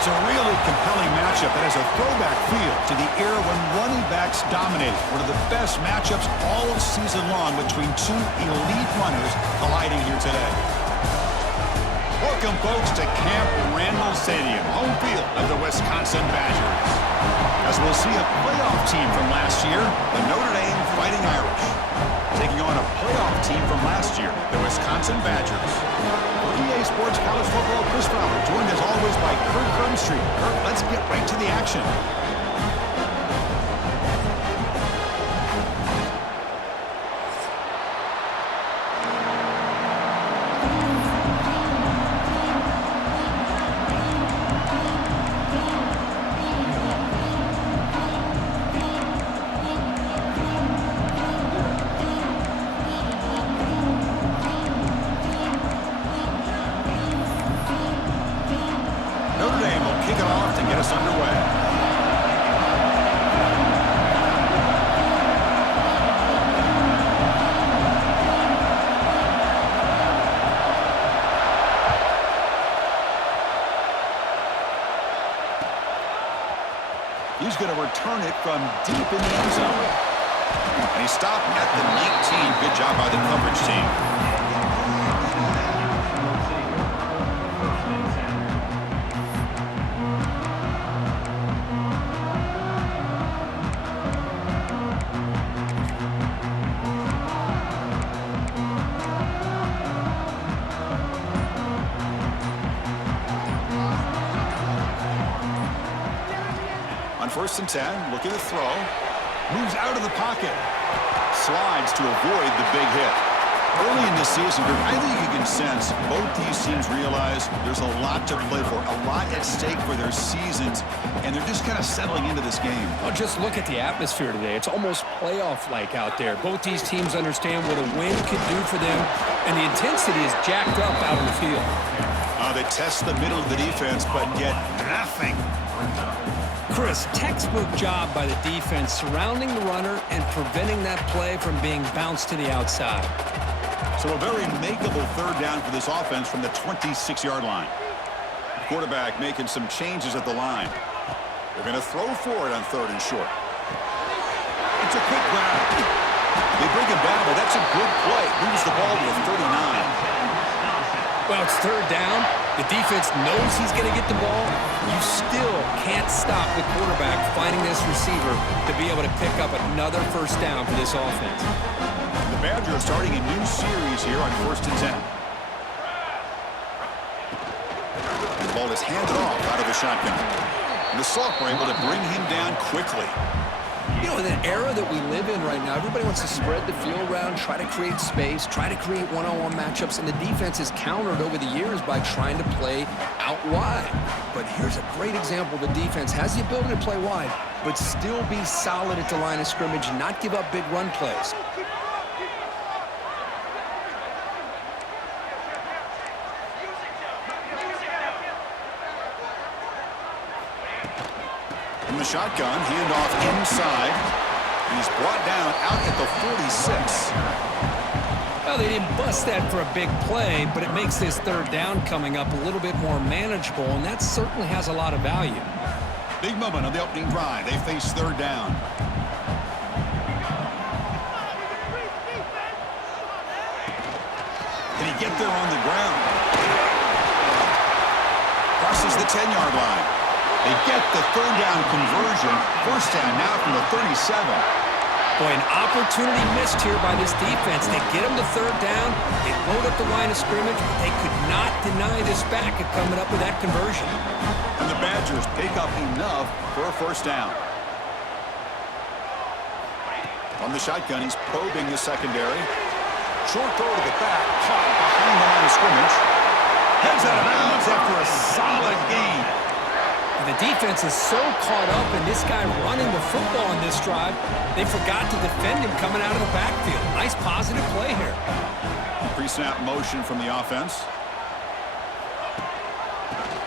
It's a really compelling matchup that has a throwback feel to the era when running backs dominated. One of the best matchups all season long between two elite runners colliding here today. Welcome, folks, to Camp Randall Stadium, home field of the Wisconsin Badgers. As we'll see a playoff team from last year, the Notre Dame Fighting Irish, taking on a playoff team from last year, the Wisconsin Badgers. For EA Sports College Football, Chris Fowler, joined as always by Kirk Crumbstreet. Kirk, let's get right to the action. He's going to return it from deep in the end zone. And he stopped at the 19. Good job by the coverage team. First and 10, look at the throw. Moves out of the pocket. Slides to avoid the big hit. Early in this season, I think you can sense both these teams realize there's a lot to play for, a lot at stake for their seasons, and they're just kind of settling into this game. Well, just look at the atmosphere today. It's almost playoff-like out there. Both these teams understand what a win could do for them, and the intensity is jacked up out on the field. They test the middle of the defense, but get nothing. Chris, textbook job by the defense surrounding the runner and preventing that play from being bounced to the outside. So a very makeable third down for this offense from the 26-yard line. The quarterback making some changes at the line. They're going to throw for it on third and short. It's a quick grab. They bring him down, but that's a good play. Moves the ball to the 39. Well, it's third down. The defense knows he's going to get the ball. You still can't stop the quarterback finding this receiver to be able to pick up another first down for this offense. The Badgers are starting a new series here on first and 10. And the ball is handed off out of the shotgun. And the sophomore able to bring him down quickly. You know, in the era that we live in right now, everybody wants to spread the field around, try to create space, try to create one-on-one matchups, and the defense is countered over the years by trying to play out wide. But here's a great example. The defense has the ability to play wide, but still be solid at the line of scrimmage and not give up big run plays. From the shotgun, handoff inside. And he's brought down out at the 46. Well, they didn't bust that for a big play, but it makes this third down coming up a little bit more manageable, and that certainly has a lot of value. Big moment on the opening drive. They face third down. Can he get there on the ground? Crosses the 10-yard line. They get the third down conversion. First down now from the 37. Boy, an opportunity missed here by this defense. They get them to third down. They load up the line of scrimmage, but they could not deny this back at coming up with that conversion. And the Badgers pick up enough for a first down. On the shotgun, he's probing the secondary. Short throw to the back, caught behind the line of scrimmage. Heads out of bounds after a solid gain. The defense is so caught up in this guy running the football on this drive, they forgot to defend him coming out of the backfield. Nice positive play here. Pre-snap motion from the offense.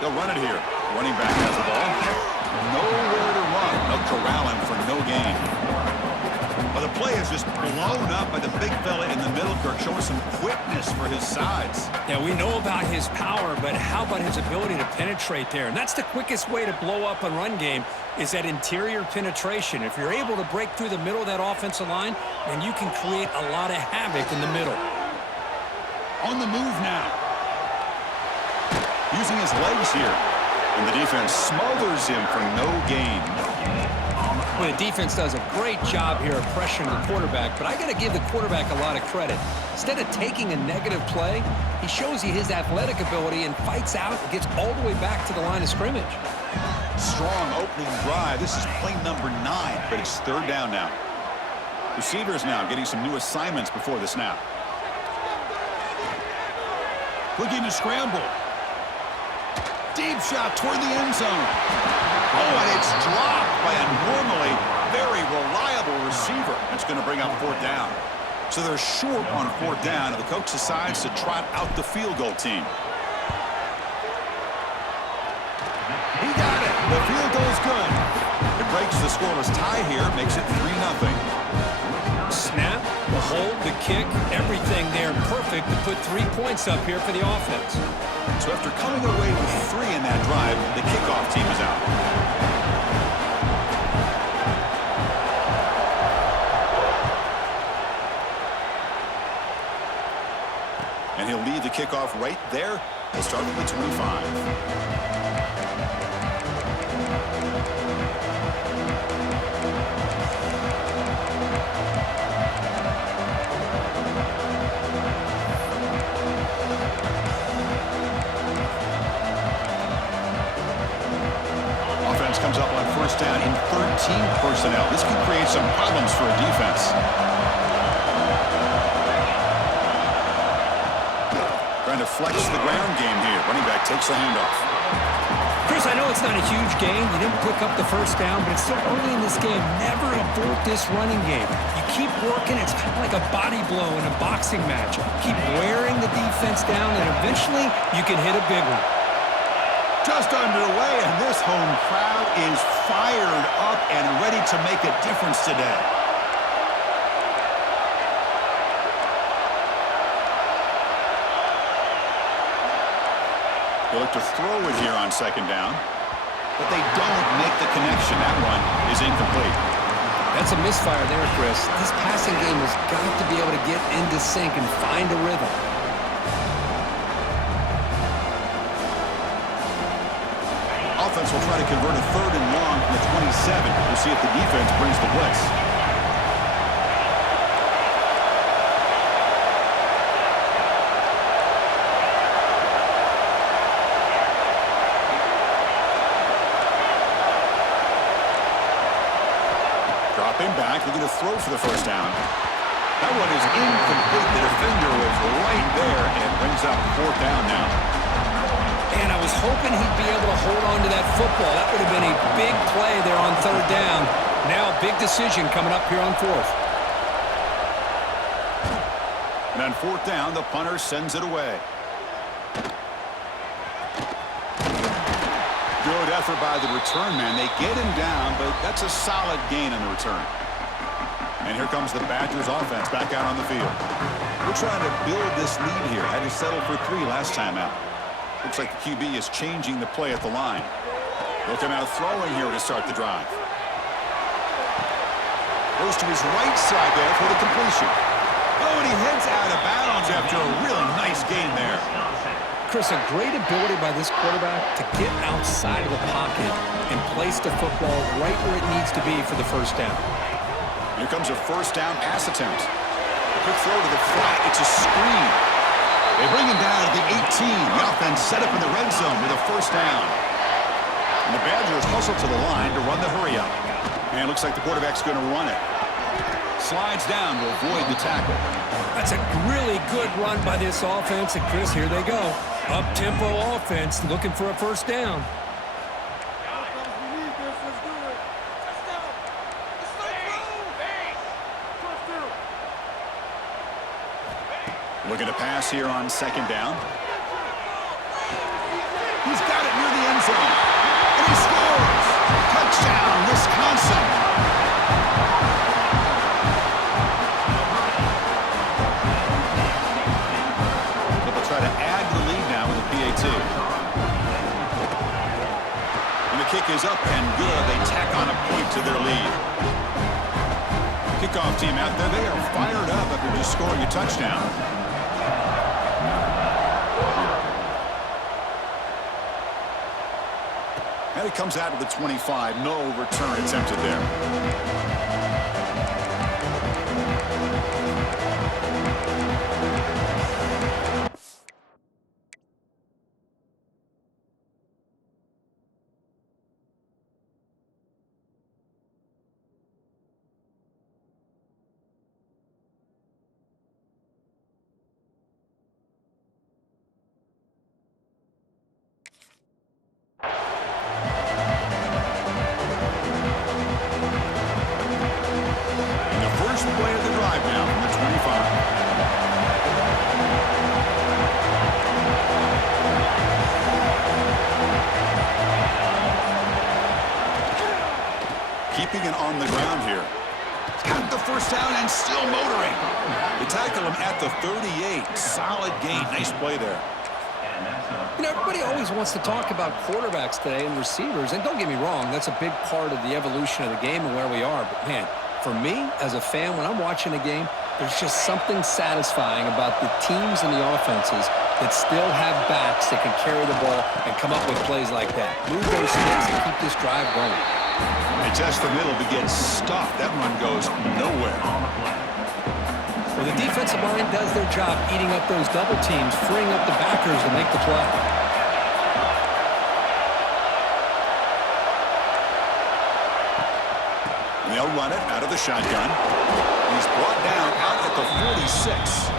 They'll run it here. Running back has the ball. Nowhere to run. They'll corral him for no gain. Well, the play is just blown up by the big fella in the middle, Kirk, showing some quickness for his size. Yeah, we know about his power, but how about his ability to penetrate there? And that's the quickest way to blow up a run game is that interior penetration. If you're able to break through the middle of that offensive line, then you can create a lot of havoc in the middle. On the move now. Using his legs here. And the defense smothers him for no gain. Well, the defense does a great job here of pressuring the quarterback, but I got to give the quarterback a lot of credit. Instead of taking a negative play, he shows you his athletic ability and fights out and gets all the way back to the line of scrimmage. Strong opening drive. This is play number 9, but it's third down now. Receivers now getting some new assignments before the snap. Looking to scramble. Deep shot toward the end zone. Oh, and it's dropped by a normally very reliable receiver. That's going to bring up fourth down. So they're short on fourth down, and the coach decides to trot out the field goal team. He got it. The field goal is good. It breaks the scoreless tie here, makes it 3-0. Snap, the hold, the kick, everything there perfect to put 3 points up here for the offense. So after coming away with 3 in that drive, the kickoff team is out. And he'll lead the kickoff right there. He'll start from the 25. Comes up on first down in 13 personnel. This can create some problems for a defense. Trying to flex the ground game here. Running back takes the handoff. Chris, I know it's not a huge gain. You didn't pick up the first down, but it's still early in this game. Never abort this running game. You keep working. It's kind of like a body blow in a boxing match. Keep wearing the defense down, and eventually you can hit a big one. Just underway, and this home crowd is fired up and ready to make a difference today. They look to throw it here on second down, but they don't make the connection. That one is incomplete. That's a misfire there, Chris. This passing game has got to be able to get into sync and find a rhythm. Offense will try to convert a third and long from the 27. We'll see if the defense brings the blitz. Dropping back, looking to throw for the first down. That one is incomplete. The defender was right there, and it brings up fourth down now. And I was hoping he'd be able to hold on to that football. That would have been a big play there on third down. Now a big decision coming up here on fourth. And on fourth down, the punter sends it away. Good effort by the return man. They get him down, but that's a solid gain on the return. And here comes the Badgers offense back out on the field. We're trying to build this lead here. Had to settle for 3 last time out. Looks like the QB is changing the play at the line. Looking out throwing here to start the drive. Goes to his right side there for the completion. Oh, and he heads out of bounds after a really nice gain there. Chris, a great ability by this quarterback to get outside of the pocket and place the football right where it needs to be for the first down. Here comes a first down pass attempt. Quick throw to the flat. It's a screen. They bring him down at the 18. The offense set up in the red zone with a first down. And the Badgers hustle to the line to run the hurry up. And it looks like the quarterback's going to run it. Slides down to avoid the tackle. That's a really good run by this offense. And Chris, here they go. Up-tempo offense looking for a first down. Looking to pass here on second down. He's got it near the end zone. And he scores! Touchdown, Wisconsin! kick is up and good. They tack on a point to their lead. Kickoff team out there. They are fired up after just scoring a touchdown. And it comes out to the 25. No return attempted there. Play of the drive now from the 25. Keeping it on the ground here. Got the first down and still motoring. They tackle him at the 38. Solid gain. Nice play there. You know, everybody always wants to talk about quarterbacks today and receivers, and don't get me wrong, that's a big part of the evolution of the game and where we are, but man, for me, as a fan, when I'm watching a game, there's just something satisfying about the teams and the offenses that still have backs that can carry the ball and come up with plays like that. Move those sticks and keep this drive going. They test the middle to get stuffed. That run goes nowhere. Well, the defensive line does their job eating up those double teams, freeing up the backers to make the play. They'll run it out of the shotgun. He's brought down out at the 46.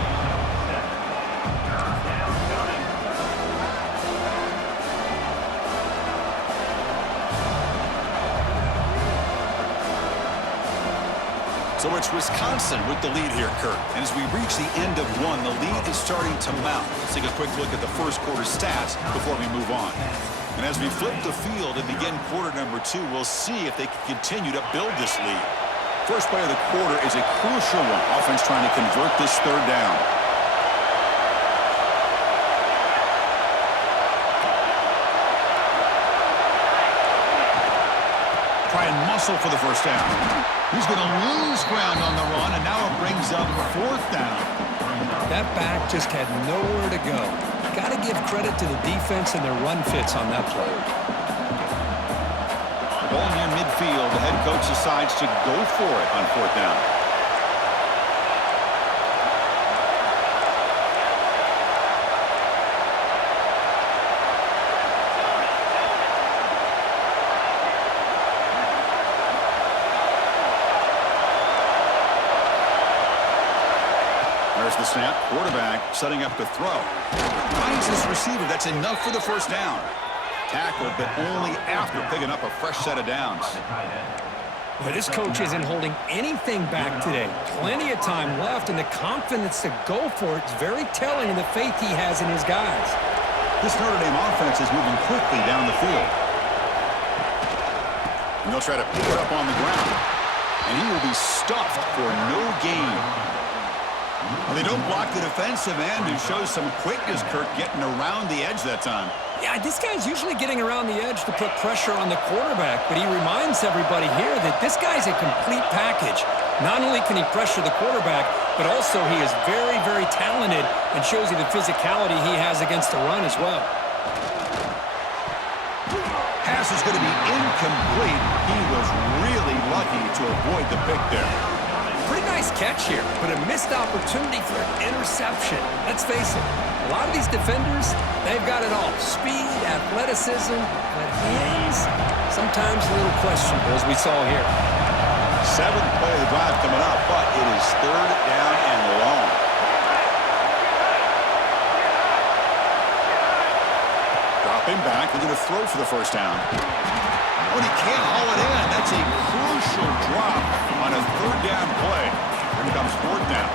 So it's Wisconsin with the lead here, Kurt. And as we reach the end of one, the lead is starting to mount. Let's take a quick look at the first quarter stats before we move on. And as we flip the field and begin quarter number 2, we'll see if they can continue to build this lead. First play of the quarter is a crucial one. Offense trying to convert this third down. Try and muscle for the first down. He's going to lose ground on the run, and now it brings up fourth down. That back just had nowhere to go. Got to give credit to the defense and their run fits on that play. The ball near midfield. The head coach decides to go for it on fourth down. There's the snap. Quarterback setting up to throw. Finds this receiver. That's enough for the first down. Tackled, but only after picking up a fresh set of downs. Well, this coach isn't holding anything back today. Plenty of time left, and the confidence to go for it is very telling in the faith he has in his guys. This Notre Dame offense is moving quickly down the field. And they'll try to pick it up on the ground. And he will be stuffed for no gain. Well, they don't block the defensive end, who shows some quickness, Kirk, getting around the edge that time. Yeah, this guy's usually getting around the edge to put pressure on the quarterback, but he reminds everybody here that this guy's a complete package. Not only can he pressure the quarterback, but also he is very, very talented and shows you the physicality he has against the run as well. Pass is going to be incomplete. He was really lucky to avoid the pick there. Pretty nice catch here, but a missed opportunity for an interception. Let's face it, a lot of these defenders, they've got it all. Speed, athleticism, but hands, sometimes a little questionable, as we saw here. Seventh play of the drive coming up, but it is third down and long. Dropping back, they're going to throw for the first down. Oh, and he can't haul it in. That's a crucial drop on a third down play. Here comes fourth down.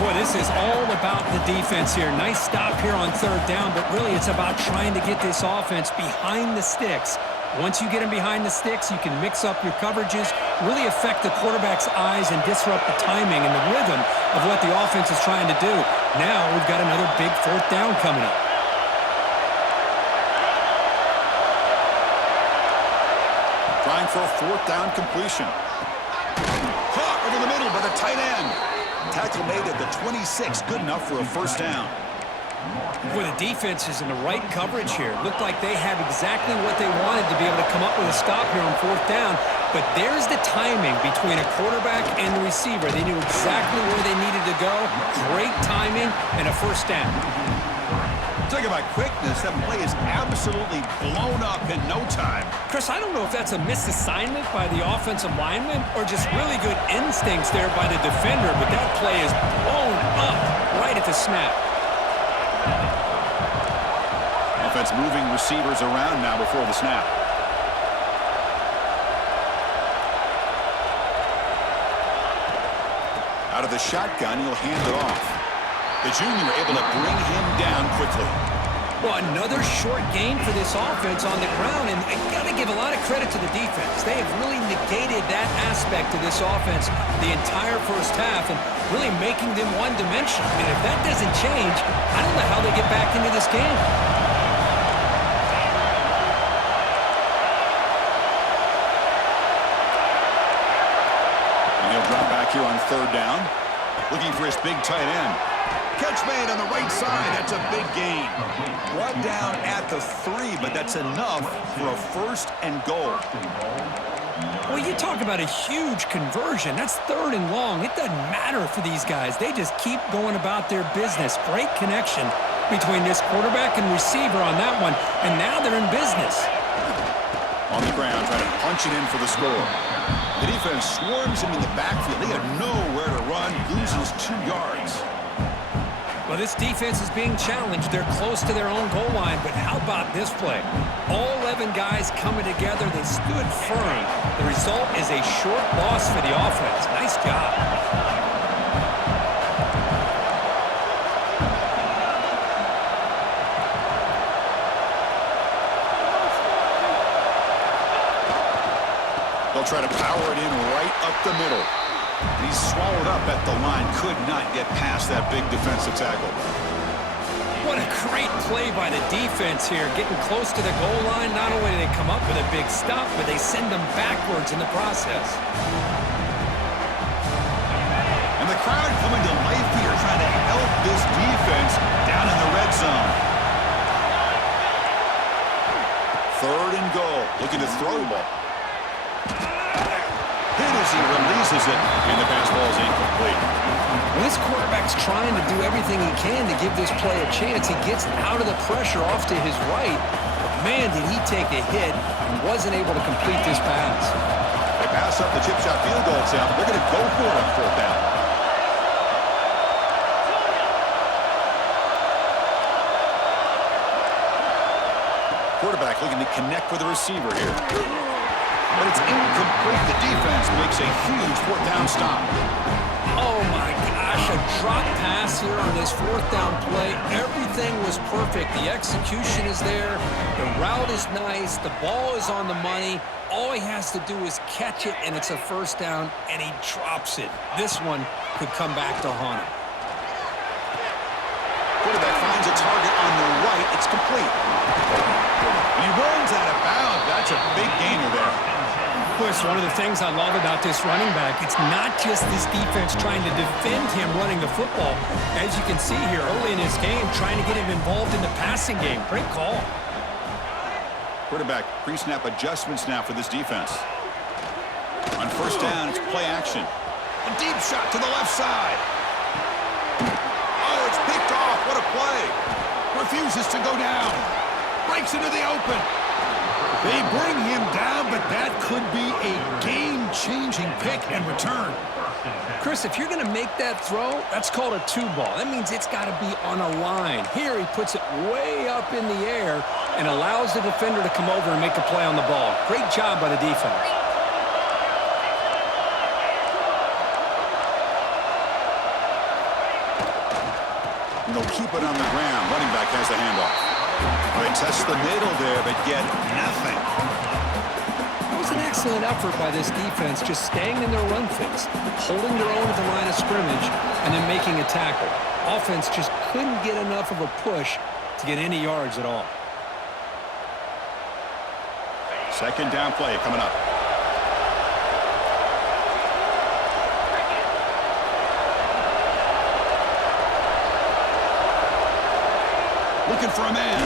Boy, this is all about the defense here. Nice stop here on third down, but really it's about trying to get this offense behind the sticks. Once you get them behind the sticks, you can mix up your coverages, really affect the quarterback's eyes and disrupt the timing and the rhythm of what the offense is trying to do. Now we've got another big fourth down coming up. Trying for a fourth down completion. Caught over the middle by the tight end. Tackle made at the 26, good enough for a first down. Boy, the defense is in the right coverage here. Looked like they had exactly what they wanted to be able to come up with a stop here on fourth down. But there's the timing between a quarterback and the receiver. They knew exactly where they needed to go. Great timing and a first down. Talk about quickness. That play is absolutely blown up in no time. Chris, I don't know if that's a misassignment by the offensive lineman or just really good instincts there by the defender, but that play is blown up right at the snap. Offense moving receivers around now before the snap. Out of the shotgun, he'll hand it off. The junior able to bring him down quickly. Well, another short gain for this offense on the ground, and I got to give a lot of credit to the defense. They have really negated that aspect of this offense the entire first half and really making them one-dimensional. And if that doesn't change, I don't know how they get back into this game. Here on third down, looking for his big tight end. Catch made on the right side. That's a big gain. Brought down at the 3, but that's enough for a first and goal. Well, you talk about a huge conversion. That's third and long. It doesn't matter for these guys. They just keep going about their business. Great connection between this quarterback and receiver on that one, and now they're in business. On the ground, trying to punch it in for the score. The defense swarms him in the backfield. They have nowhere to run, loses 2 yards. Well, this defense is being challenged. They're close to their own goal line, but how about this play? All 11 guys coming together. They stood firm. The result is a short loss for the offense. Nice job. They'll try to power it in right up the middle. He's swallowed up at the line. Could not get past that big defensive tackle. What a great play by the defense here. Getting close to the goal line. Not only do they come up with a big stop, but they send them backwards in the process. And the crowd coming to life here, trying to help this defense down in the red zone. Third and goal. Looking to throw the ball. Hit as he releases it, and the pass ball is incomplete. Well, this quarterback's trying to do everything he can to give this play a chance. He gets out of the pressure off to his right, but man, did he take a hit and wasn't able to complete this pass. They pass up the chip shot field goal attempt. They're going to go for it on fourth down. Quarterback looking to connect with the receiver here. But it's incomplete. The defense makes a huge fourth down stop. Oh, my gosh, a drop pass here on this fourth down play. Everything was perfect. The execution is there. The route is nice. The ball is on the money. All he has to do is catch it, and it's a first down, and he drops it. This one could come back to haunt him. Quarterback finds a target on the right. It's complete. He runs out of bounds. That's a big gainer there. Of course, one of the things I love about this running back, it's not just this defense trying to defend him running the football. As you can see here early in this game, trying to get him involved in the passing game. Great call. Quarterback pre-snap adjustments now for this defense. On first down, it's play action. A deep shot to the left side. Oh, it's picked off. What a play. Refuses to go down. Breaks into the open. They bring him down, but that could be a game-changing pick and return. Chris, if you're going to make that throw, that's called a 2-ball. That means it's got to be on a line. Here he puts it way up in the air and allows the defender to come over and make a play on the ball. Great job by the defense. And they'll keep it on the ground. Running back has the handoff. They test the middle there, but get nothing. It was an excellent effort by this defense, just staying in their run fits, holding their own at the line of scrimmage, and then making a tackle. Offense just couldn't get enough of a push to get any yards at all. Second down play coming up. Looking for a man.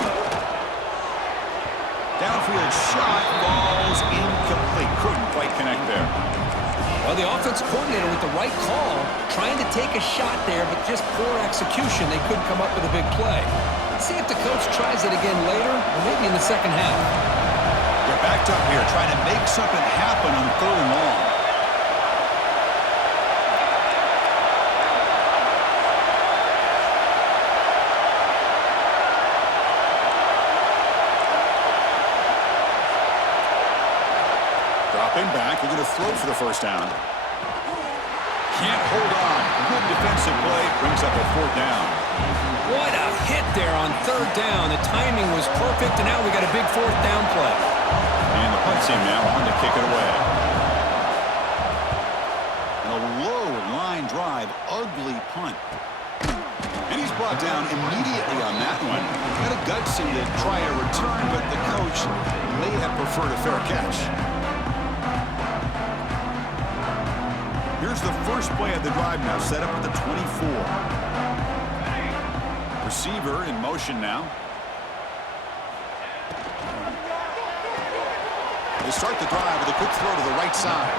Downfield shot falls incomplete. Couldn't quite connect there. Well, the offense coordinator with the right call, trying to take a shot there, but just poor execution. They couldn't come up with a big play. Let's see if the coach tries it again later, or maybe in the second half. They're backed up here, trying to make something happen on 3rd and long. Dropping back, we're going to throw for the first down. Can't hold on. Good defensive play, brings up a 4th down. What a hit there on 3rd down. The timing was perfect, and now we got a big 4th down play. And the punt team now on to kick it away. And a low line drive, ugly punt. And he's brought down immediately on that one. Got a gutsy to try a return, but the coach may have preferred a fair catch. Here's the first play of the drive now, set up at the 24. Receiver in motion now. They start the drive with a quick throw to the right side.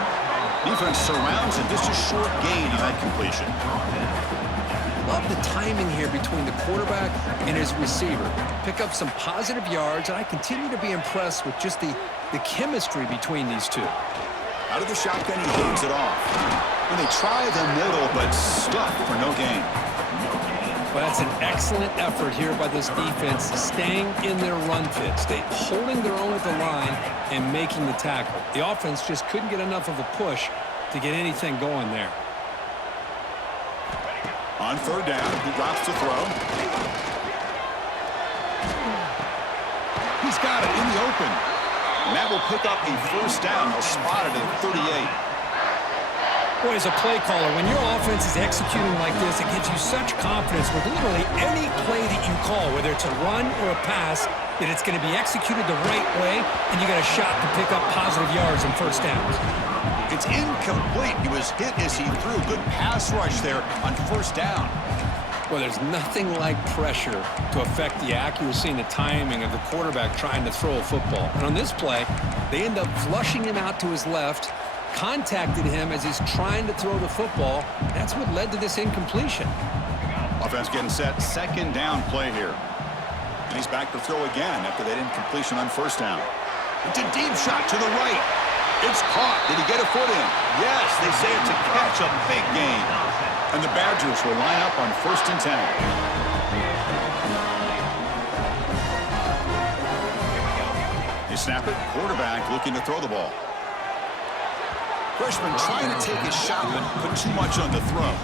Defense surrounds and just a short gain on that completion. Love the timing here between the quarterback and his receiver. Pick up some positive yards, and I continue to be impressed with just the chemistry between these two. Out of the shotgun, he hands it off. And they try the middle, but stuck for no gain. Well, that's an excellent effort here by this defense, staying in their run fits. They holding their own at the line and making the tackle. The offense just couldn't get enough of a push to get anything going there. On 3rd down, he drops to throw. He's got it in the open. And that will pick up a 1st down. They'll spot it at 38. Boy, as a play caller, when your offense is executing like this, it gives you such confidence with literally any play that you call, whether it's a run or a pass, that it's going to be executed the right way, and you got a shot to pick up positive yards and 1st downs. It's incomplete. He was hit as he threw. Good pass rush there on 1st down. Well, there's nothing like pressure to affect the accuracy and the timing of the quarterback trying to throw a football. And on this play, they end up flushing him out to his left, contacted him as he's trying to throw the football. That's what led to this incompletion. Offense getting set. 2nd down play here. And he's back to throw again after that incompletion on 1st down. It's a deep shot to the right. It's caught. Did he get a foot in? Yes, they say it's a catch, a big gain. And the Badgers will line up on 1st and 10. They snap it. Quarterback looking to throw the ball. Freshman trying to take his shot, but put too much on the throw.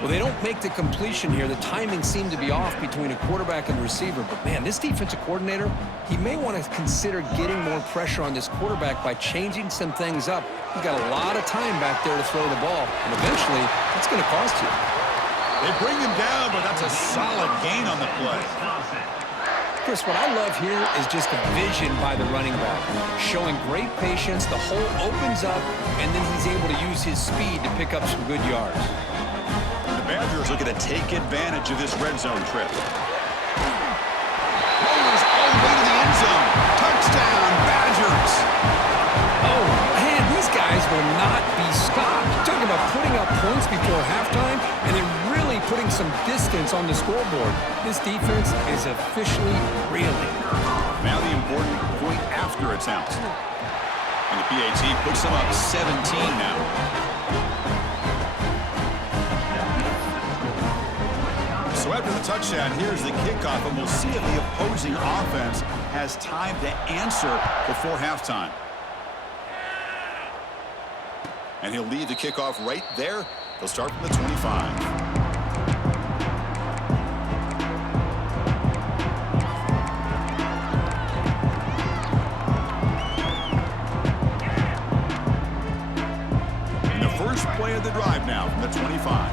Well, they don't make the completion here. The timing seemed to be off between a quarterback and the receiver. But, man, this defensive coordinator, he may want to consider getting more pressure on this quarterback by changing some things up. He's got a lot of time back there to throw the ball. And eventually, that's going to cost you. They bring him down, but that's a solid gain on the play. Chris, what I love here is just the vision by the running back. Showing great patience, the hole opens up, and then he's able to use his speed to pick up some good yards. The Badgers looking to take advantage of this red zone trip. Rolls all the way to the end zone. Touchdown, Badgers! Oh, man, these guys will not be stopped. Talking about putting up points before halftime, and then really putting some distance on the scoreboard. This defense is officially reeling. Now the important point after it's out. And the PAT puts them up 17 now. So after the touchdown, here's the kickoff, and we'll see if the opposing offense has time to answer before halftime. And he'll lead the kickoff right there. They'll start from the 25. Play of the drive now from the 25.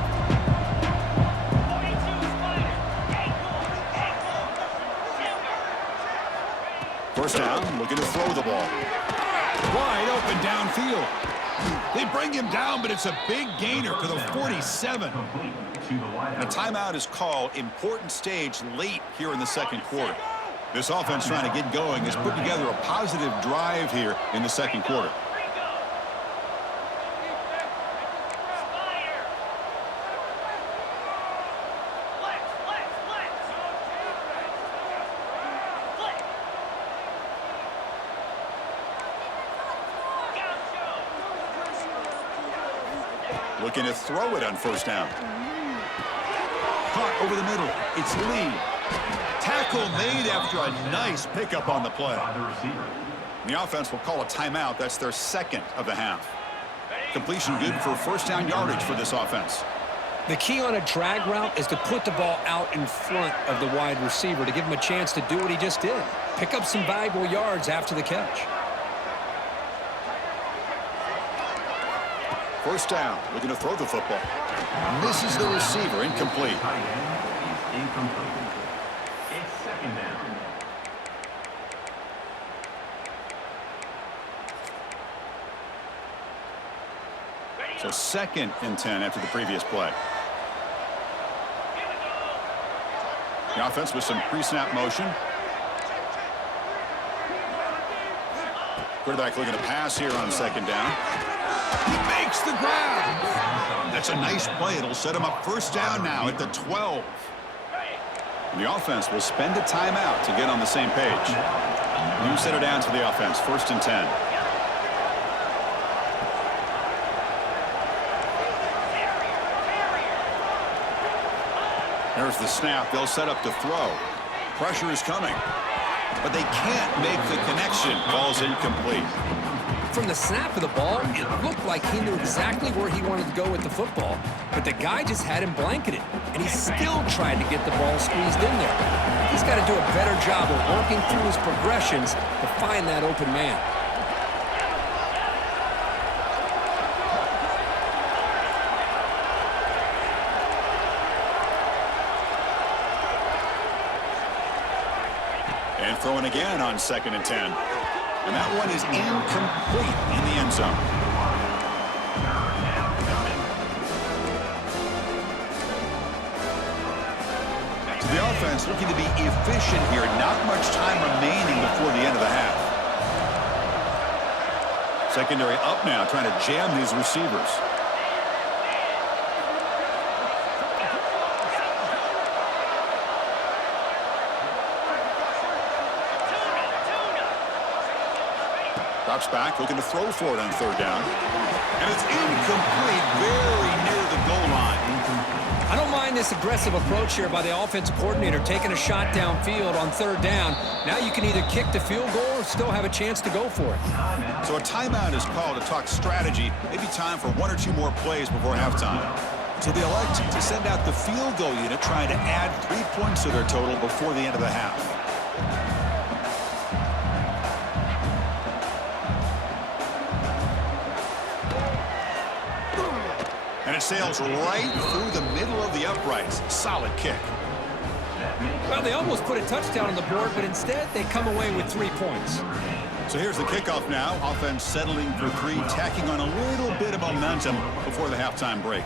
First down, looking to throw the ball. Wide open downfield. They bring him down, but it's a big gainer to the 47. And a timeout is called. Important stage late here in the second quarter. This offense trying to get going has put together a positive drive here in the second quarter. Looking to throw it on first down. Caught over the middle. It's Lee. Tackle made after a nice pickup on the play. The offense will call a timeout. That's their second of the half. Completion good for first down yardage for this offense. The key on a drag route is to put the ball out in front of the wide receiver to give him a chance to do what he just did. Pick up some valuable yards after the catch. First down, looking to throw the football. Misses the receiver, incomplete. It's second down. So 2nd and 10 after the previous play. The offense with some pre-snap motion. Quarterback looking to pass here on second down. He makes the grab. That's a nice play. It'll set him up first down now at the 12. And the offense will spend a timeout to get on the same page. New set of downs for the offense, 1st and 10. There's the snap. They'll set up to throw. Pressure is coming. But they can't make the connection. Ball's incomplete. From the snap of the ball, it looked like he knew exactly where he wanted to go with the football, but the guy just had him blanketed, and he still tried to get the ball squeezed in there. He's got to do a better job of working through his progressions to find that open man. And throwing again on 2nd and 10. And that one is incomplete in the end zone. So the offense looking to be efficient here. Not much time remaining before the end of the half. Secondary up now, trying to jam these receivers. Drops back, looking to throw for it on 3rd down. And it's incomplete, very near the goal line. I don't mind this aggressive approach here by the offensive coordinator, taking a shot downfield on 3rd down. Now you can either kick the field goal or still have a chance to go for it. So a timeout is called to talk strategy. Maybe time for 1 or 2 more plays before halftime. So they elect to send out the field goal unit, trying to add 3 points to their total before the end of the half. And it sails right through the middle of the uprights. Solid kick. Well, they almost put a touchdown on the board, but instead they come away with 3 points. So here's the kickoff now. Offense settling for 3, tacking on a little bit of momentum before the halftime break.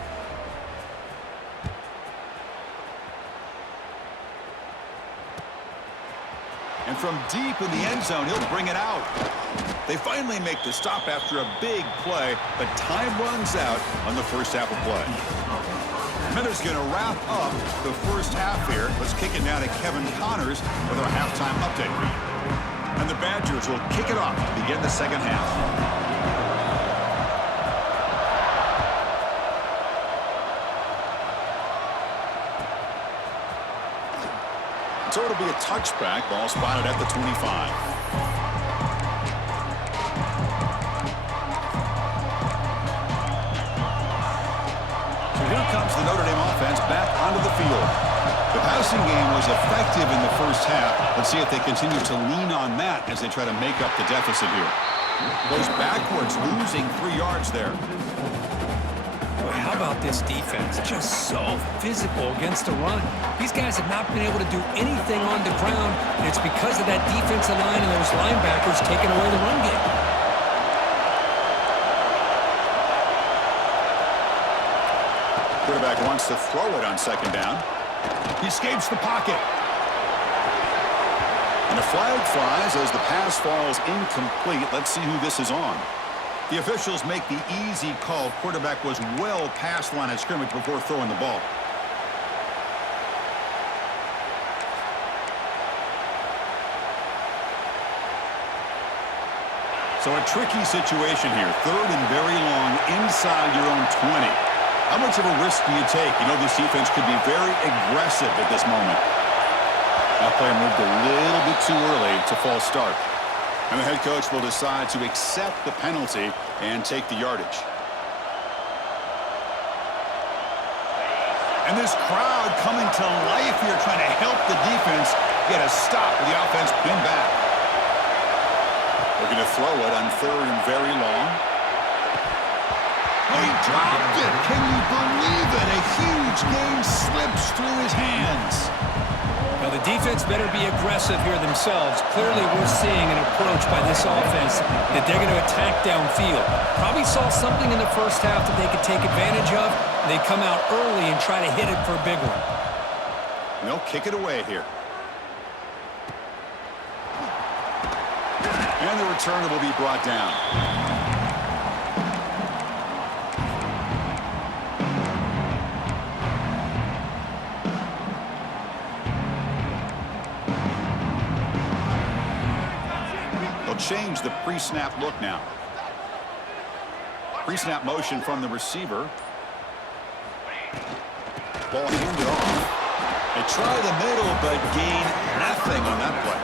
And from deep in the end zone, he'll bring it out. They finally make the stop after a big play, but time runs out on the first half of play. Minot's going to wrap up the first half here. Let's kick it now to Kevin Connors with our halftime update. And the Badgers will kick it off to begin the second half. So it'll be a touchback. Ball spotted at the 25. Here comes the Notre Dame offense back onto the field. The passing game was effective in the first half. Let's see if they continue to lean on that as they try to make up the deficit here. Goes backwards, losing 3 yards there. Boy, how about this defense? Just so physical against the run. These guys have not been able to do anything on the ground, and it's because of that defensive line and those linebackers taking away the run game. quarterback wants to throw it on second down. He escapes the pocket. And a flag flies as the pass falls incomplete. Let's see who this is on. The officials make the easy call. Quarterback was well past the line of scrimmage before throwing the ball. So a tricky situation here. Third and very long inside your own 20. How much of a risk do you take? You know, this defense could be very aggressive at this moment. That player moved a little bit too early. It's a false start. And the head coach will decide to accept the penalty and take the yardage. And this crowd coming to life here, trying to help the defense get a stop with the offense pinned back. Looking to throw it on third and very long. Oh, he dropped it. Can you believe it? A huge game slips through his hands. Now, the defense better be aggressive here themselves. Clearly, we're seeing an approach by this offense that they're going to attack downfield. Probably saw something in the first half that they could take advantage of. They come out early and try to hit it for a big one. And they'll kick it away here. And the return will be brought down. They'll change the pre-snap look now. Pre-snap motion from the receiver. Ball handed off. They try the middle, but gain nothing on that play.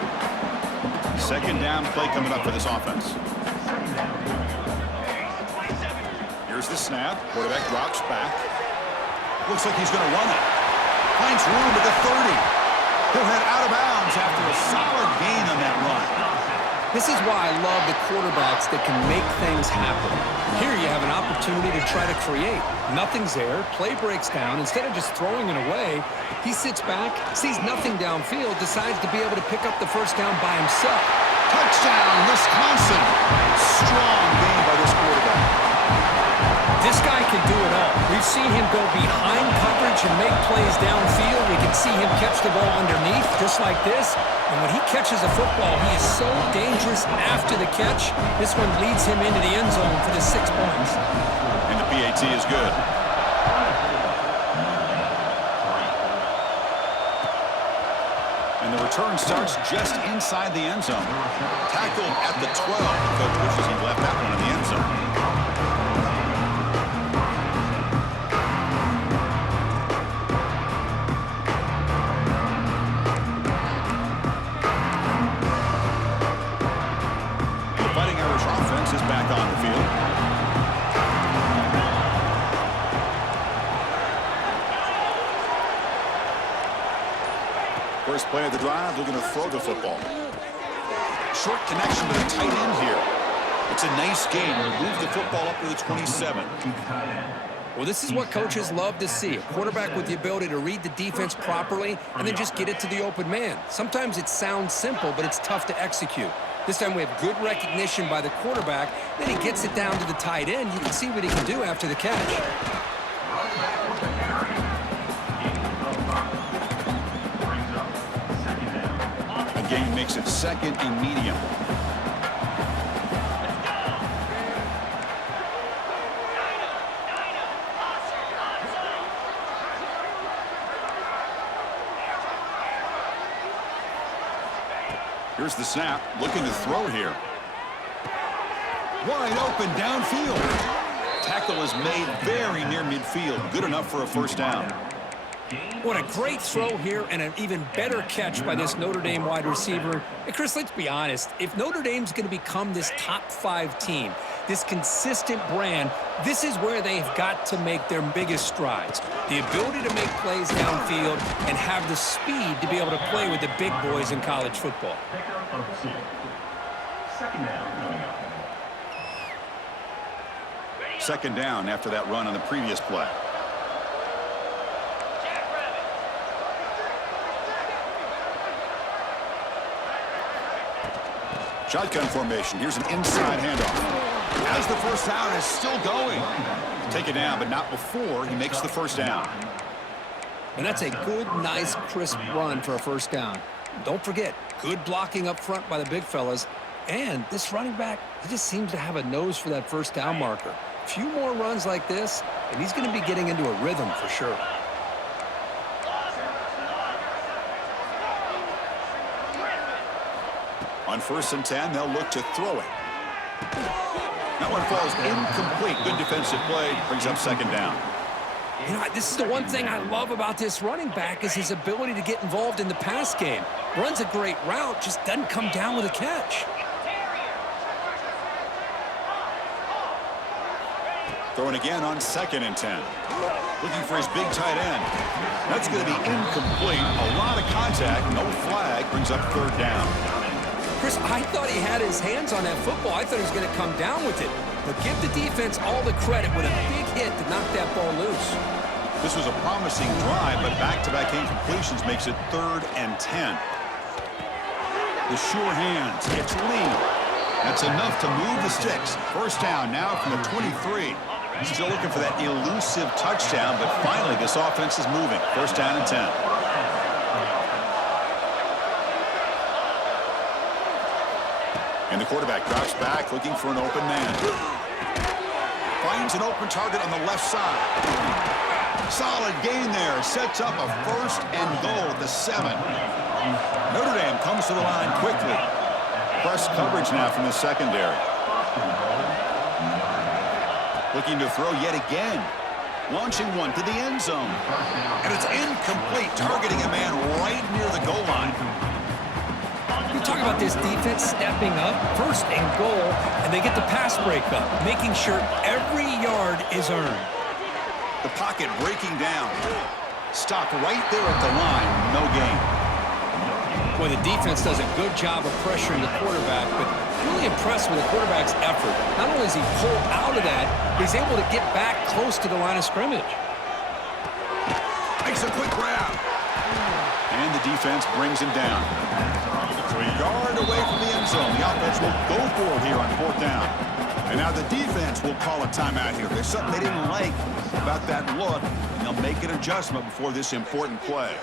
Second down play coming up for this offense. Here's the snap. Quarterback drops back. Looks like he's going to run it. Finds room at the 30. He'll head out of bounds after a solid gain on that run. This is why I love the quarterbacks that can make things happen. Here you have an opportunity to try to create. Nothing's there. Play breaks down. Instead of just throwing it away, he sits back, sees nothing downfield, decides to be able to pick up the first down by himself. Touchdown, Wisconsin. Strong game by this quarterback. This guy can do it all. We've seen him go behind coverage and make plays downfield. We can see him catch the ball underneath, just like this. And when he catches a football, he is so dangerous after the catch. This one leads him into the end zone for the 6 points. And the PAT is good. And the return starts just inside the end zone. Tackled at the 12. Coach wishes he left that one in the end zone. First play of the drive, they're going to throw the football. Short connection to the tight end here. It's a nice game. Move the football up to the 27. Well, this is what coaches love to see. A quarterback with the ability to read the defense properly and then just get it to the open man. Sometimes it sounds simple, but it's tough to execute. This time we have good recognition by the quarterback. Then he gets it down to the tight end. You can see what he can do after the catch. Game makes it second and medium. Here's the snap, looking to throw here. Wide open downfield. Tackle is made very near midfield. Good enough for a first down. What a great throw here and an even better catch by this Notre Dame wide receiver. And Chris, let's be honest. If Notre Dame's going to become this top 5 team, this consistent brand, this is where they've got to make their biggest strides. The ability to make plays downfield and have the speed to be able to play with the big boys in college football. Second down after that run on the previous play. Shotgun formation. Here's an inside handoff. As the first down is still going. Take it down, but not before he makes the first down. And that's a good, nice, crisp run for a first down. Don't forget, good blocking up front by the big fellas. And this running back, he just seems to have a nose for that first down marker. A few more runs like this, and he's going to be getting into a rhythm for sure. On 1st and 10, they'll look to throw it. That one falls incomplete. Good defensive play. Brings up second down. You know, this is the one thing I love about this running back is his ability to get involved in the pass game. Runs a great route, just doesn't come down with a catch. Throwing again on 2nd and 10. Looking for his big tight end. That's going to be incomplete. A lot of contact. No flag. Brings up 3rd down. Chris, I thought he had his hands on that football. I thought he was going to come down with it. But give the defense all the credit with a big hit to knock that ball loose. This was a promising drive, but back-to-back incompletions makes it 3rd and 10. The sure hands. It's lead. That's enough to move the sticks. First down now from the 23. Still looking for that elusive touchdown, but finally this offense is moving. First down and 10. And the quarterback drops back, looking for an open man. Finds an open target on the left side. Solid gain there. Sets up a 1st and goal at the 7. Notre Dame comes to the line quickly. Press coverage now from the secondary. Looking to throw yet again. Launching one to the end zone. And it's incomplete, targeting a man right near the goal line. You talk about this defense stepping up, 1st and goal, and they get the pass break up, making sure every yard is earned. The pocket breaking down. Stopped right there at the line. No gain. Boy, the defense does a good job of pressuring the quarterback, but really impressed with the quarterback's effort. Not only is he pulled out of that, he's able to get back close to the line of scrimmage. Makes a quick grab. And the defense brings him down. So a yard away from the end zone. The offense will go for it here on 4th down. And now the defense will call a timeout here. There's something they didn't like about that look, and they'll make an adjustment before this important play.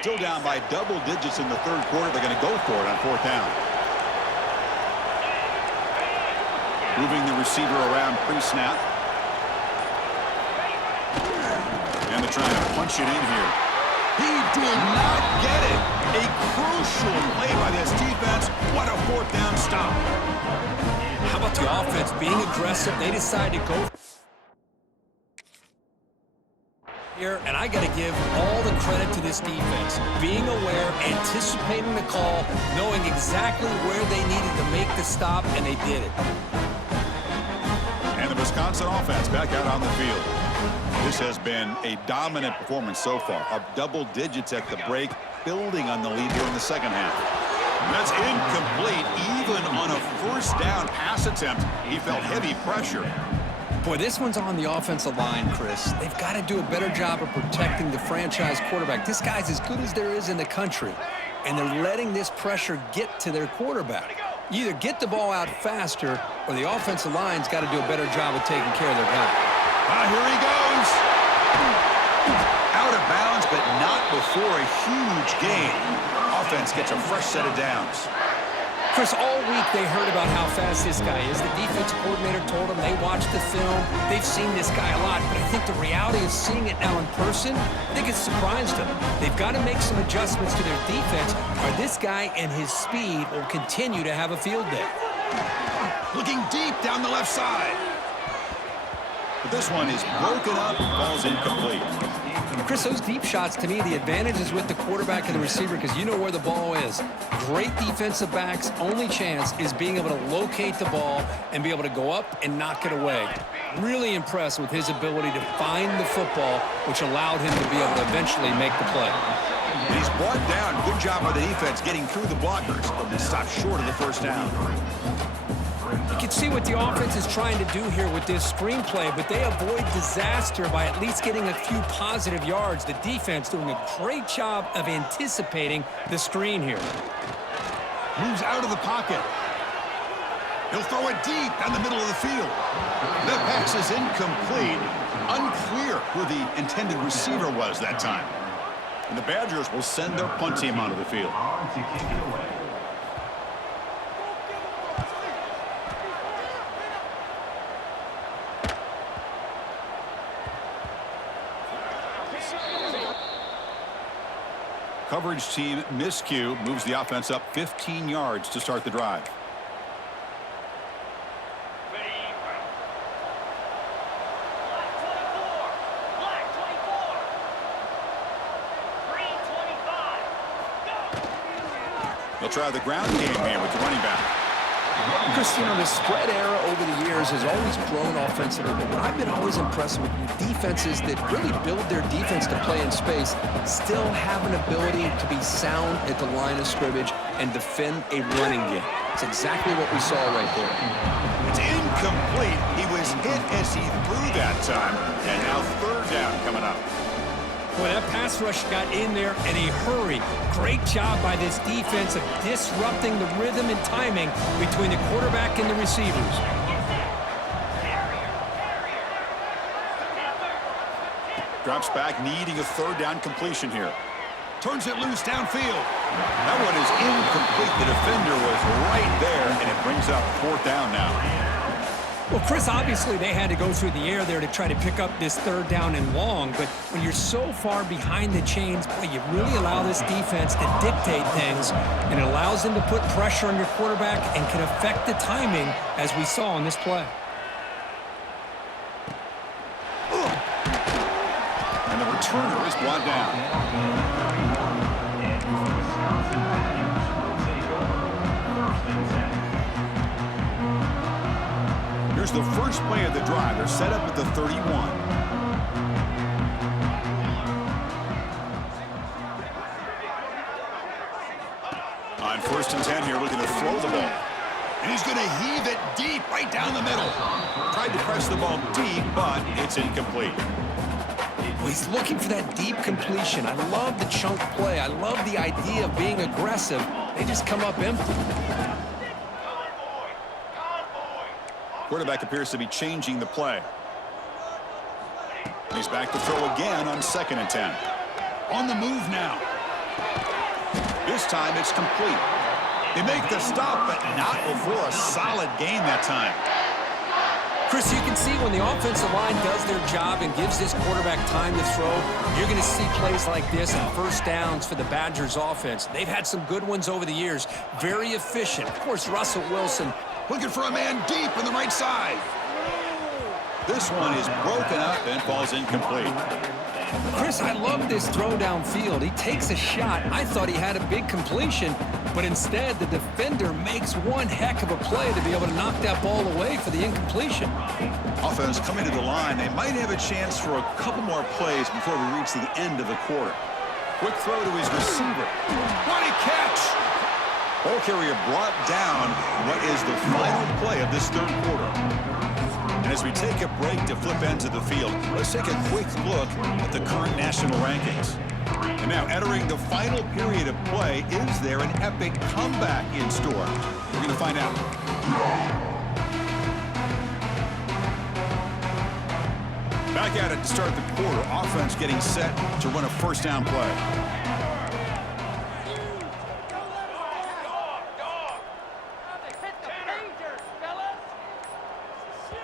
Still down by double digits in the 3rd quarter. They're going to go for it on 4th down. Moving the receiver around pre-snap. And they're trying to punch it in here. He did not get it. A crucial play by this defense. What a 4th down stop. How about the offense being aggressive? They decide to go here, and I got to give all the credit to this defense. Being aware, anticipating the call, knowing exactly where they needed to make the stop, and they did it. And the Wisconsin offense back out on the field. This has been a dominant performance so far. Up double digits at the break, building on the lead here in the 2nd half. That's incomplete. Even on a 1st down pass attempt, he felt heavy pressure. Boy, this one's on the offensive line, Chris. They've got to do a better job of protecting the franchise quarterback. This guy's as good as there is in the country, and they're letting this pressure get to their quarterback. You either get the ball out faster, or the offensive line's got to do a better job of taking care of their guy. Here he goes. Out of bounds, but not before a huge gain. Offense gets a fresh set of downs. Chris, all week they heard about how fast this guy is. The defensive coordinator told them they watched the film. They've seen this guy a lot, but I think the reality of seeing it now in person, I think it's surprised them. They've got to make some adjustments to their defense, or this guy and his speed will continue to have a field day. Looking deep down the left side. But this one is broken up, falls incomplete. Chris, those deep shots, to me, the advantage is with the quarterback and the receiver because you know where the ball is. Great defensive backs' only chance is being able to locate the ball and be able to go up and knock it away. Really impressed with his ability to find the football, which allowed him to be able to eventually make the play. And he's brought down. Good job by the defense getting through the blockers, but they stopped short of the 1st down. can see what the offense is trying to do here with this screenplay, but they avoid disaster by at least getting a few positive yards. The defense doing a great job of anticipating the screen here. Moves out of the pocket. He'll throw it deep down the middle of the field. That pass is incomplete. Unclear who the intended receiver was that time. And the Badgers will send their punt team onto the field. On to kick it away. Coverage team miscue moves the offense up 15 yards to start the drive. They'll try the ground game here with the running back. Chris, you know, the spread era over the years has always grown offensively, but what I've been always impressed with defenses that really build their defense to play in space still have an ability to be sound at the line of scrimmage and defend a running game. It's exactly what we saw right there. It's incomplete. He was hit as he threw that time, and now third down coming up. Boy, that pass rush got in there in a hurry. Great job by this defense of disrupting the rhythm and timing between the quarterback and the receivers. Drops back, needing a third down completion here. Turns it loose downfield. That one is incomplete. The defender was right there, and it brings up fourth down now. Well, Chris, obviously they had to go through the air there to try to pick up this third down and long, but when you're so far behind the chains, boy, you really allow this defense to dictate things, and it allows them to put pressure on your quarterback and can affect the timing, as we saw on this play. And the returner is brought down. Here's the first play of the drive. They're set up at the 31. On 1st and 10 here, looking to throw the ball. And he's going to heave it deep right down the middle. Tried to press the ball deep, but it's incomplete. Well, he's looking for that deep completion. I love the chunk play. I love the idea of being aggressive. They just come up empty. Quarterback appears to be changing the play. He's back to throw again on 2nd and 10. On the move now. This time it's complete. They make the stop, but not before a solid gain that time. Chris, you can see when the offensive line does their job and gives this quarterback time to throw, you're going to see plays like this and first downs for the Badgers offense. They've had some good ones over the years. Very efficient. Of course, Russell Wilson looking for a man deep on the right side. This one is broken up and falls incomplete. Chris, I love this throw downfield. He takes a shot. I thought he had a big completion, but instead the defender makes one heck of a play to be able to knock that ball away for the incompletion. Offense coming to the line. They might have a chance for a couple more plays before we reach the end of the quarter. Quick throw to his receiver. What a catch! Ball carrier brought down what is the final play of this third quarter. And as we take a break to flip ends of the field, let's take a quick look at the current national rankings. And now entering the final period of play, is there an epic comeback in store? We're going to find out. Back at it to start the quarter. Offense getting set to run a first down play.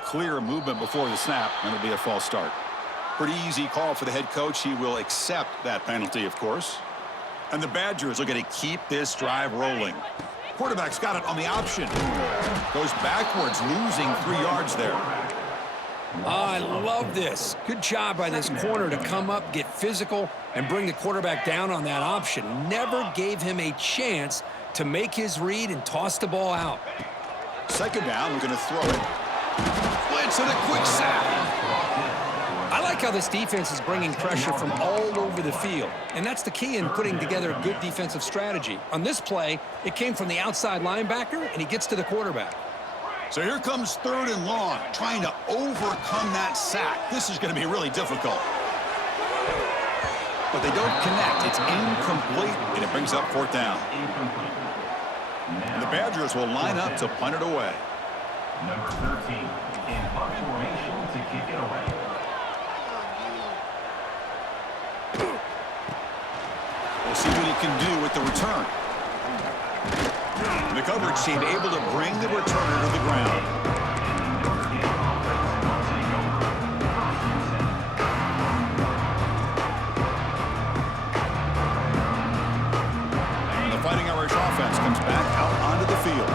Clear movement before the snap, and it'll be a false start. Pretty easy call for the head coach. He will accept that penalty, of course. And the Badgers are going to keep this drive rolling. Quarterback's got it on the option. Goes backwards, losing 3 yards there. I love this. Good job by this corner to come up, get physical, and bring the quarterback down on that option. Never gave him a chance to make his read and toss the ball out. 2nd down, we're going to throw it. Blitz and a quick sack. I like how this defense is bringing pressure from all over the field, and that's the key in putting together a good defensive strategy. On this play, it came from the outside linebacker, and he gets to the quarterback. So here comes 3rd and long, trying to overcome that sack. This is going to be really difficult. But they don't connect. It's incomplete, and it brings up 4th down. And the Badgers will line up to punt it away. Number 13 in punt formation to kick it away. We'll see what he can do with the return. The coverage team able to bring the returner to the ground. And the Fighting Irish offense comes back out onto the field.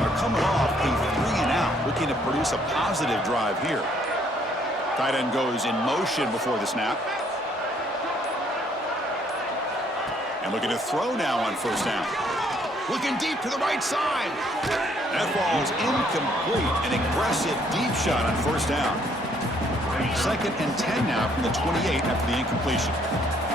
They're coming off a 3-and-out, looking to produce a positive drive here. Tight end goes in motion before the snap. And looking to throw now on 1st down. Looking deep to the right side. That ball is incomplete. An aggressive deep shot on 1st down. 2nd and 10 now from the 28 after the incompletion.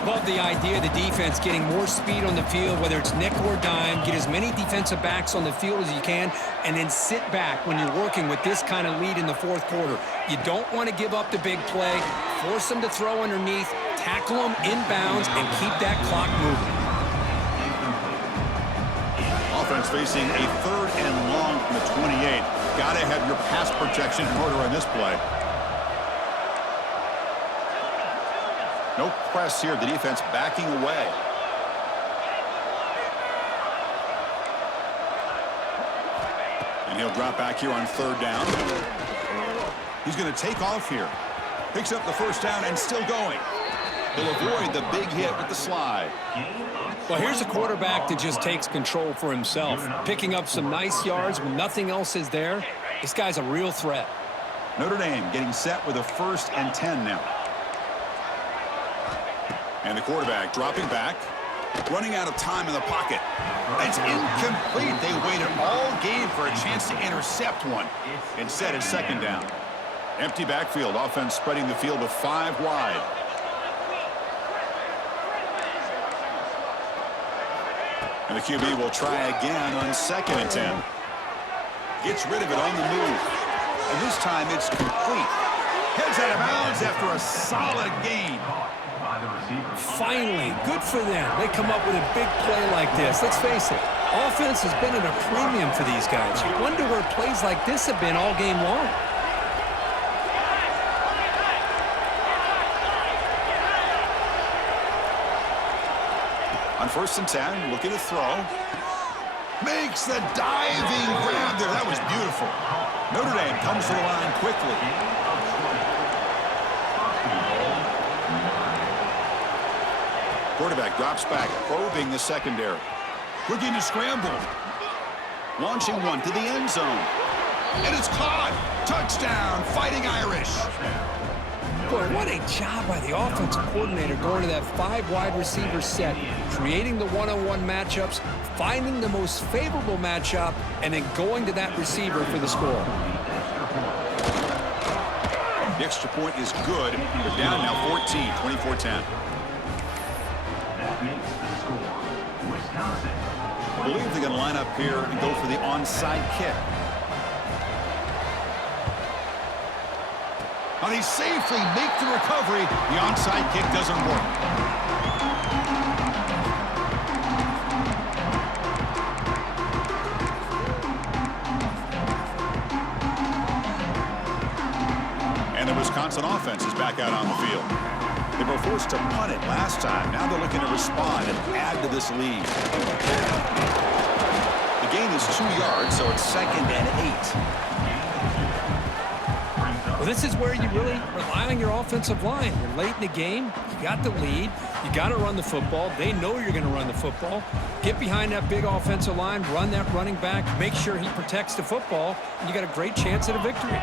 Love the idea of the defense getting more speed on the field, whether it's nickel or dime. Get as many defensive backs on the field as you can, and then sit back when you're working with this kind of lead in the 4th quarter. You don't want to give up the big play. Force them to throw underneath, tackle them inbounds, and keep that clock moving. Offense facing a 3rd and long from the 28. Got to have your pass protection in order on this play. No press here. The defense backing away. And he'll drop back here on 3rd down. He's going to take off here. Picks up the 1st down and still going. He'll avoid the big hit with the slide. Well, here's a quarterback that just takes control for himself, picking up some nice yards when nothing else is there. This guy's a real threat. Notre Dame getting set with a 1st and 10 now. And the quarterback dropping back, running out of time in the pocket. It's incomplete. They waited all game for a chance to intercept one. Instead, it's 2nd down. Empty backfield. Offense spreading the field with 5 wide. And the QB will try again on 2nd and 10. Gets rid of it on the move. And this time it's complete. Heads out of bounds after a solid gain. Finally, good for them. They come up with a big play like this. Let's face it, offense has been at a premium for these guys. You wonder where plays like this have been all game long. On 1st and 10, looking to throw. Makes the diving grab there. That was beautiful. Notre Dame comes to the line quickly. Quarterback drops back, probing the secondary. Looking to scramble. Launching one to the end zone. And it's caught. Touchdown, Fighting Irish. Boy, what a job by the offensive coordinator going to that 5 wide receiver set, creating the one-on-one matchups, finding the most favorable matchup, and then going to that receiver for the score. The extra point is good. They're down now 14, 24-10. That makes the score. Wisconsin. I believe they're going to line up here and go for the onside kick. Now they safely make the recovery. The onside kick doesn't work. And the Wisconsin offense is back out on the field. They were forced to punt it last time. Now they're looking to respond and add to this lead. The gain is 2 yards, so it's 2nd and 8. Well, this is where you really rely on your offensive line. You're late in the game. You got the lead. You got to run the football. They know you're going to run the football. Get behind that big offensive line. Run that running back. Make sure he protects the football. And you got a great chance at a victory.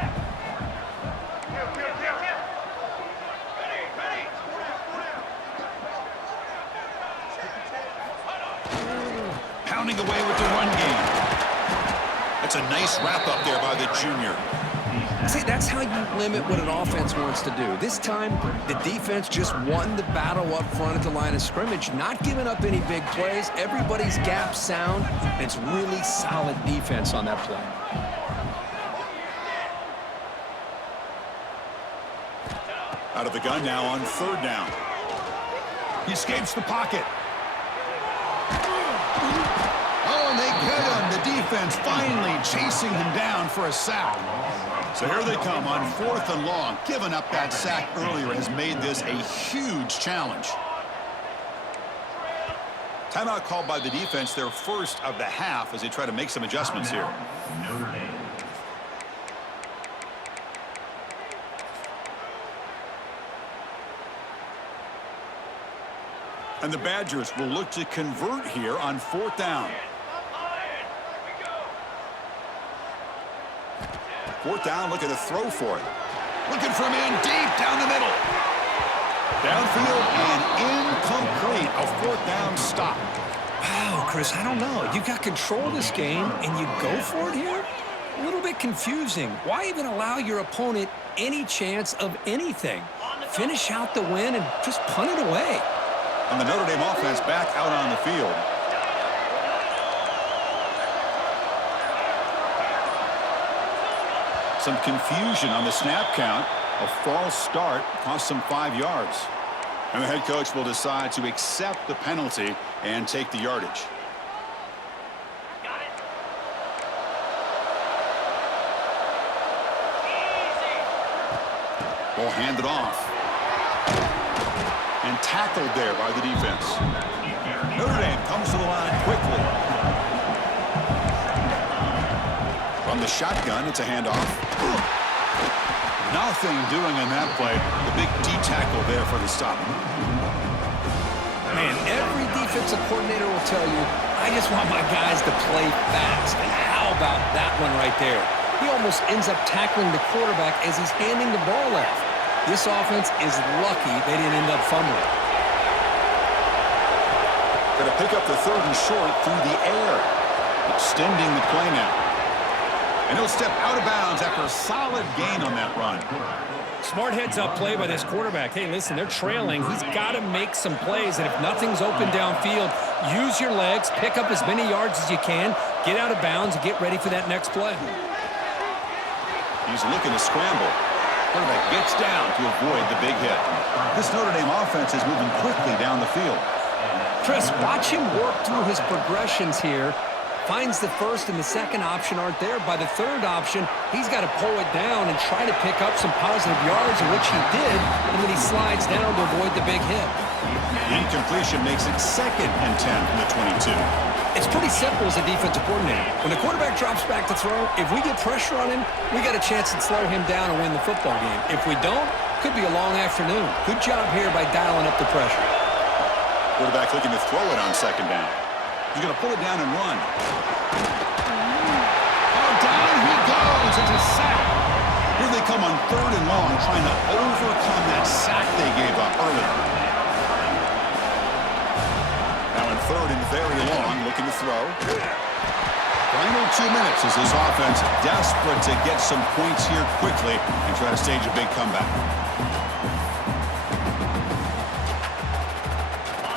Pounding away with the run game. That's a nice wrap up there by the junior. See, that's how you limit what an offense wants to do. This time, the defense just won the battle up front at the line of scrimmage, not giving up any big plays. Everybody's gap sound, and it's really solid defense on that play. Out of the gun now on 3rd down. He escapes the pocket. Oh, and they get him. The defense finally chasing him down for a sack. So here they come on 4th and long. Giving up that sack earlier has made this a huge challenge. Timeout called by the defense, their first of the half, as they try to make some adjustments here. Notre Dame. And the Badgers will look to convert here on 4th down. 4th down, looking to throw for it. Looking for a man deep down the middle. Downfield and incomplete. A 4th down stop. Wow, Chris, I don't know. You got control of this game, and you go for it here? A little bit confusing. Why even allow your opponent any chance of anything? Finish out the win and just punt it away. And the Notre Dame offense back out on the field. Some confusion on the snap count. A false start cost them 5 yards. And the head coach will decide to accept the penalty and take the yardage. Ball handed off. And tackled there by the defense. Notre Dame comes to the line quickly. From the shotgun, it's a handoff. Nothing doing in that play. The big D tackle there for the stop. Man, every defensive coordinator will tell you, I just want my guys to play fast. And how about that one right there? He almost ends up tackling the quarterback as he's handing the ball off. This offense is lucky they didn't end up fumbling. Going to pick up the 3rd and short through the air. Extending the play now. And he'll step out of bounds after a solid gain on that run. Smart heads-up play by this quarterback. Hey, listen, they're trailing. He's got to make some plays, and if nothing's open downfield, use your legs, pick up as many yards as you can, get out of bounds, and get ready for that next play. He's looking to scramble. Quarterback gets down to avoid the big hit. This Notre Dame offense is moving quickly down the field. Chris, watch him work through his progressions here. Finds the 1st and the 2nd option aren't there. By the 3rd option, he's got to pull it down and try to pick up some positive yards, which he did, and then he slides down to avoid the big hit. The incompletion makes it 2nd and 10 from the 22. It's pretty simple as a defensive coordinator. When the quarterback drops back to throw, if we get pressure on him, we got a chance to slow him down and win the football game. If we don't, could be a long afternoon. Good job here by dialing up the pressure. Quarterback looking to throw it on 2nd down. He's going to pull it down and run. Oh, down he goes. It's a sack. Here they come on 3rd and long, trying to overcome that sack they gave up earlier. Now in 3rd and very long, looking to throw. Final 2 minutes as this offense desperate to get some points here quickly and try to stage a big comeback.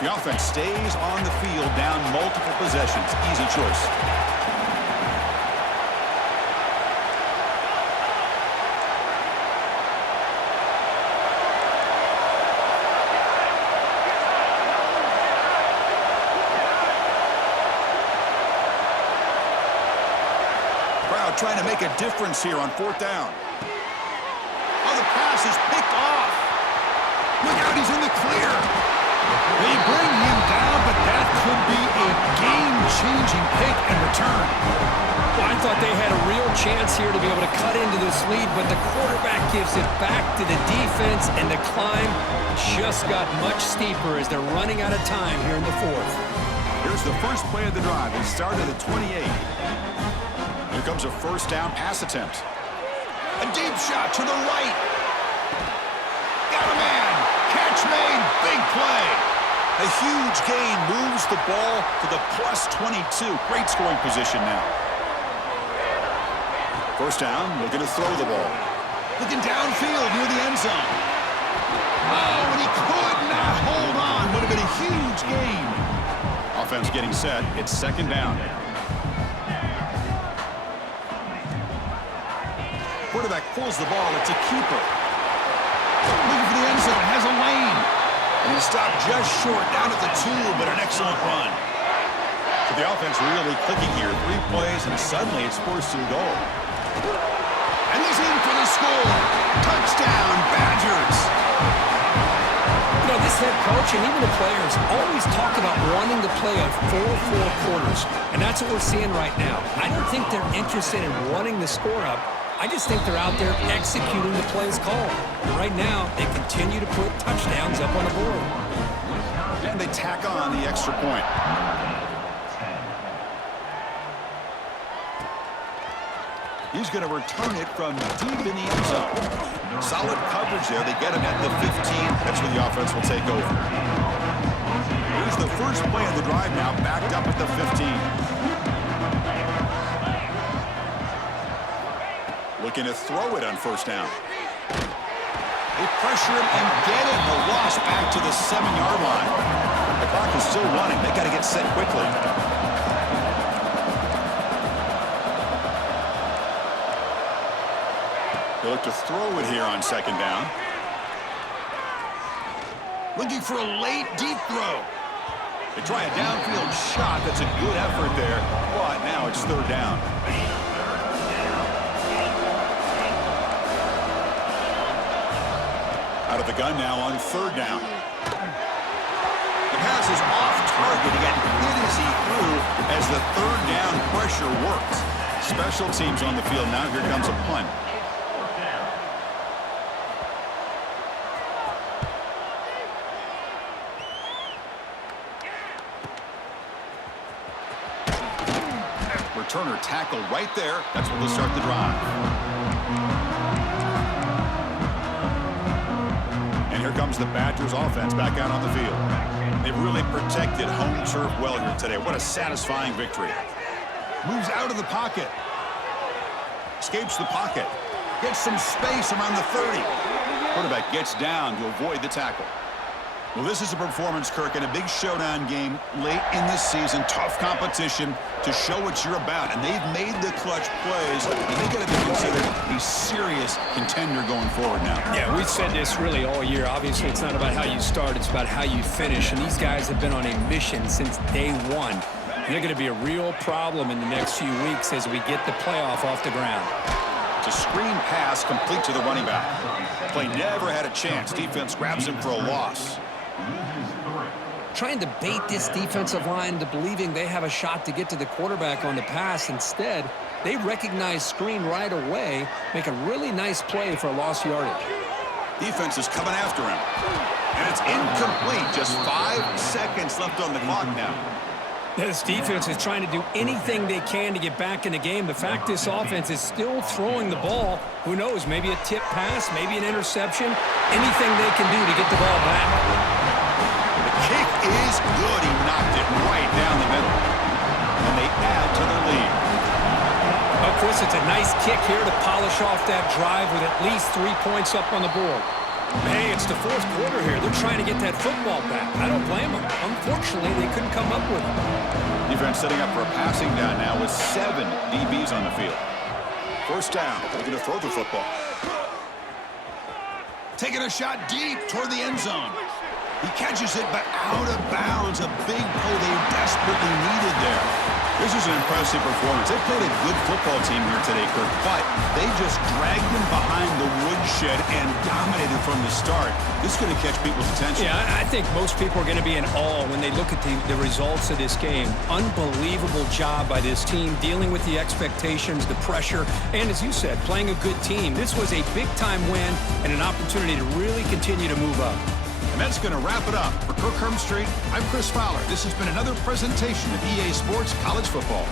The offense stays on the field, down multiple possessions. Easy choice. Crowd trying to make a difference here on 4th down. Oh, the pass is picked off. Look out, he's in the clear. They bring him down, but that could be a game-changing pick and return. Well, I thought they had a real chance here to be able to cut into this lead, but the quarterback gives it back to the defense, and the climb just got much steeper as they're running out of time here in the 4th. Here's the first play of the drive. He started at 28. Here comes a 1st down pass attempt. A deep shot to the right. Got a man. Catch made. Big play. A huge gain moves the ball to the plus 22. Great scoring position now. 1st down, looking to throw the ball. Looking downfield near the end zone. Oh, and he could not hold on. Would have been a huge gain. Offense getting set. It's 2nd down. Quarterback pulls the ball. It's a keeper. Looking for the end zone. Has a lane. And he stopped just short down at the 2, but an excellent run. So the offense really clicking here. 3 plays, and suddenly it's 1st and goal. And he's in for the score. Touchdown, Badgers. You know, this head coach and even the players always talk about wanting to play a 4-4 quarters, and that's what we're seeing right now. I don't think they're interested in running the score up. I just think they're out there executing the plays called. And right now, they continue to put touchdowns up on the board. And they tack on the extra point. He's going to return it from deep in the end zone. Solid coverage there. They get him at the 15. That's where the offense will take over. Here's the first play of the drive now, backed up at the 15. Looking to throw it on 1st down. They pressure him and get it. The loss back to the 7-yard line. The clock is still running. They got to get set quickly. They look to throw it here on 2nd down. Looking for a late, deep throw. They try a downfield shot. That's a good effort there. But now it's 3rd down. Out of the gun now on 3rd down. The pass is off target. He got hit as he threw as the 3rd down pressure works. Special teams on the field now. Here comes a punt. Returner tackle right there. That's where they'll start the drive. And here comes the Badgers offense back out on the field. They've really protected home turf well here today. What a satisfying victory. Moves out of the pocket. Escapes the pocket. Gets some space around the 30. Quarterback gets down to avoid the tackle. Well, this is a performance, Kirk, in a big showdown game late in this season. Tough competition to show what you're about. And they've made the clutch plays, and they got to be considered a serious contender going forward now. Yeah, we've said this really all year. Obviously, it's not about how you start. It's about how you finish. And these guys have been on a mission since day one. And they're going to be a real problem in the next few weeks as we get the playoff off the ground. It's a screen pass complete to the running back. Play never had a chance. Defense grabs him for a loss. Trying to bait this defensive line into believing they have a shot to get to the quarterback on the pass. Instead, they recognize screen right away, make a really nice play for a lost yardage. Defense is coming after him. And it's incomplete. Just 5 seconds left on the clock now. This defense is trying to do anything they can to get back in the game. The fact this offense is still throwing the ball, who knows, maybe a tip pass, maybe an interception, anything they can do to get the ball back. The kick is good. He knocked it right down the middle. And they add to their lead. Well, Chris, it's a nice kick here to polish off that drive with at least 3 points up on the board. Hey, it's the 4th quarter here. They're trying to get that football back. I don't blame them. Unfortunately, they couldn't come up with it. Defense setting up for a passing down now with 7 DBs on the field. 1st down. They're going to throw the football. Taking a shot deep toward the end zone. He catches it, but out of bounds. A big play they desperately needed there. This is an impressive performance. They played a good football team here today, Kirk, but they just dragged him behind the woodshed and dominated from the start. This is going to catch people's attention. Yeah, I think most people are going to be in awe when they look at the results of this game. Unbelievable job by this team, dealing with the expectations, the pressure, and as you said, playing a good team. This was a big-time win and an opportunity to really continue to move up. And that's going to wrap it up. For Kirk Street, I'm Chris Fowler. This has been another presentation of EA Sports College Football.